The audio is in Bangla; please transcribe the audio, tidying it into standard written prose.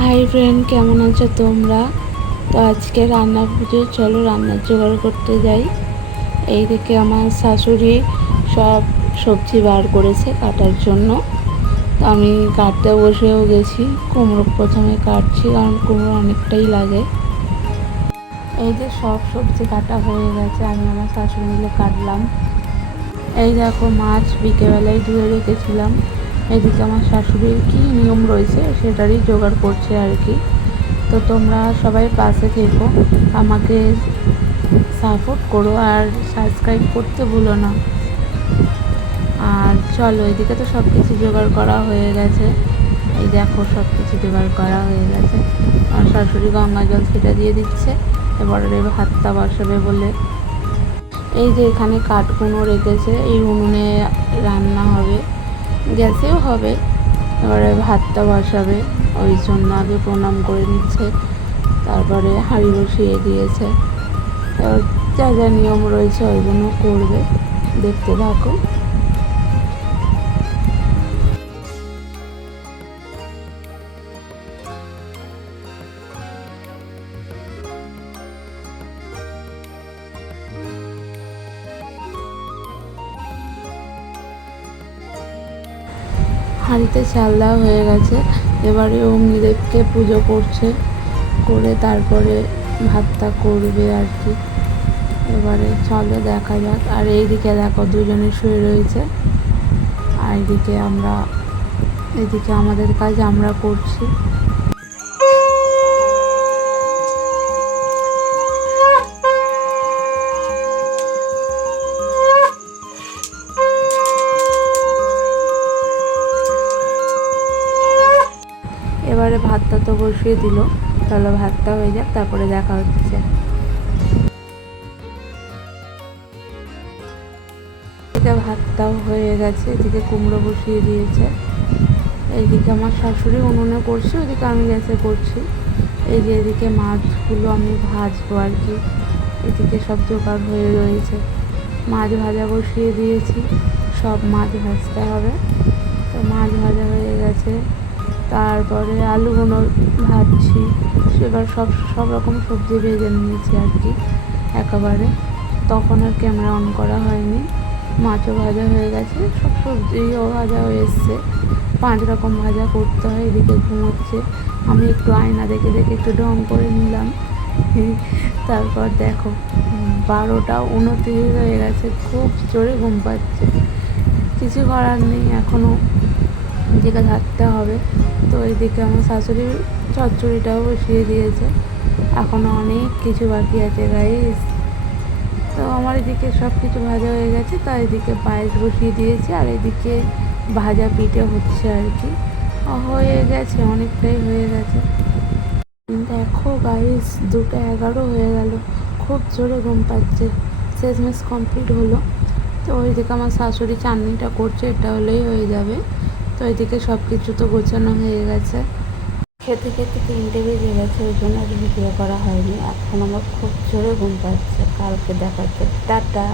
হাই ফ্রেন্ড, কেমন আছো তোমরা? তো আজকে রান্না পুজো, চলো রান্নার জোগাড় করতে যাই। এইদিকে আমার শাশুড়ি সব সবজি বার করেছে কাটার জন্য। তো আমি কাটতে বসেও গেছি। কুমড়ো প্রথমে কাটছি, কারণ কুমড়ো অনেকটাই লাগে। এই যে সব সবজি কাটা হয়ে গেছে, আমি আমার শাশুড়ি মিলে কাটলাম। এই দেখো, মাছ বিকেলবেলায় ধুয়ে রেখেছিলাম। এদিকে আমার শাশুড়ির কী নিয়ম রয়েছে সেটারই জোগাড় করছে আর কি। তো তোমরা সবাই পাশে থেকো, আমাকে সাপোর্ট করো আর সাবস্ক্রাইব করতে ভুলো না। আর চলো, এদিকে তো সব কিছু জোগাড় করা হয়ে গেছে। এই দেখো, সব কিছু জোগাড় করা হয়ে গেছে। আমার শাশুড়ি গঙ্গা জল সেটা দিয়ে দিচ্ছে, এবারে ভাতটা বসাবে বলে। এই যে এখানে কাঠকুনো রেখেছে, এই উনুনে রান্না হবে, গ্যাসেও হবে। এবারে ভাতটা বসাবে, ওই জন্য আগে প্রণাম করে নিচ্ছে, তারপরে হাঁড়ি বসিয়ে দিয়েছে। এবার যা যা নিয়ম রয়েছে ওইগুলো করবে, দেখতে থাকো। হাঁড়িতে চাল দেওয়া হয়ে গেছে, এবারে অগ্নিদেবকে পুজো করছে, করে তারপরে ভাতটা করবে আর কি। এবারে চলো দেখা যাক। আর এইদিকে দেখো, দুজনে শুয়ে রয়েছে, আর এদিকে আমাদের কাজ আমরা করছি। এবারে ভাতটা তো বসিয়ে দিল, চলো ভাতটা হয়ে যাক, তারপরে দেখা হচ্ছে। এদিকে ভাতটাও হয়ে গেছে, এদিকে কুমড়ো বসিয়ে দিয়েছে। এইদিকে আমার শাশুড়ি উনুনে করছে, ওইদিকে আমি গ্যাসে করছি। এই যে এদিকে মাছগুলো আমি ভাজবো আর কি। এদিকে সব জোগাড় হয়ে রয়েছে, মাছ ভাজা বসিয়ে দিয়েছি, সব মাছ ভাজতে হবে। তো মাছ ভাজা হয়ে গেছে, তারপরে আলুগুলো ভাজছি। সেবার সব সব রকম সবজি ভেজে নিয়েছি আর কি একেবারে। তখন আর ক্যামেরা অন করা হয়নি। মাছও ভাজা হয়ে গেছে, সব সবজিও ভাজা হয়ে এসছে। 5 রকম ভাজা করতে হয়। এদিকে ঘুমোচ্ছে, আমি একটু আয়না দেখে দেখে একটু ঢং করে নিলাম। তারপর দেখো, 12টা 29 হয়ে গেছে, খুব জোরে ঘুম পাচ্ছে। কিছু করার নেই, এখনও দিকে থাকতে হবে। তো এইদিকে আমার শাশুড়ি চচ্চড়িটাও বসিয়ে দিয়েছে, এখনও অনেক কিছু বাকি আছে গাইস। তো আমার এদিকে সব কিছু ভাজা হয়ে গেছে, তাই এদিকে পায়েস বসিয়ে দিয়েছি, আর এদিকে ভাজা পিঠে হচ্ছে আর কি। হয়ে গেছে, অনেকটাই হয়ে গেছে। দেখো গাইস, 2টা 11 হয়ে গেল, খুব জোরে ঘুম পাচ্ছে। শেষমেশ কমপ্লিট হলো। তো ওইদিকে আমার শাশুড়ি চাটনিটা করছে, এটা হলেই হয়ে যাবে। তো ওইদিকে সব কিছু তো গোছানো হয়ে গেছে। খেতে খেতে 3টে বেজে গেছে, ওই জন্য আর ভিডিও করা হয়নি। এখন আমার খুব জোরে ঘুম পাচ্ছে, কালকে দেখাচ্ছে, টাটা।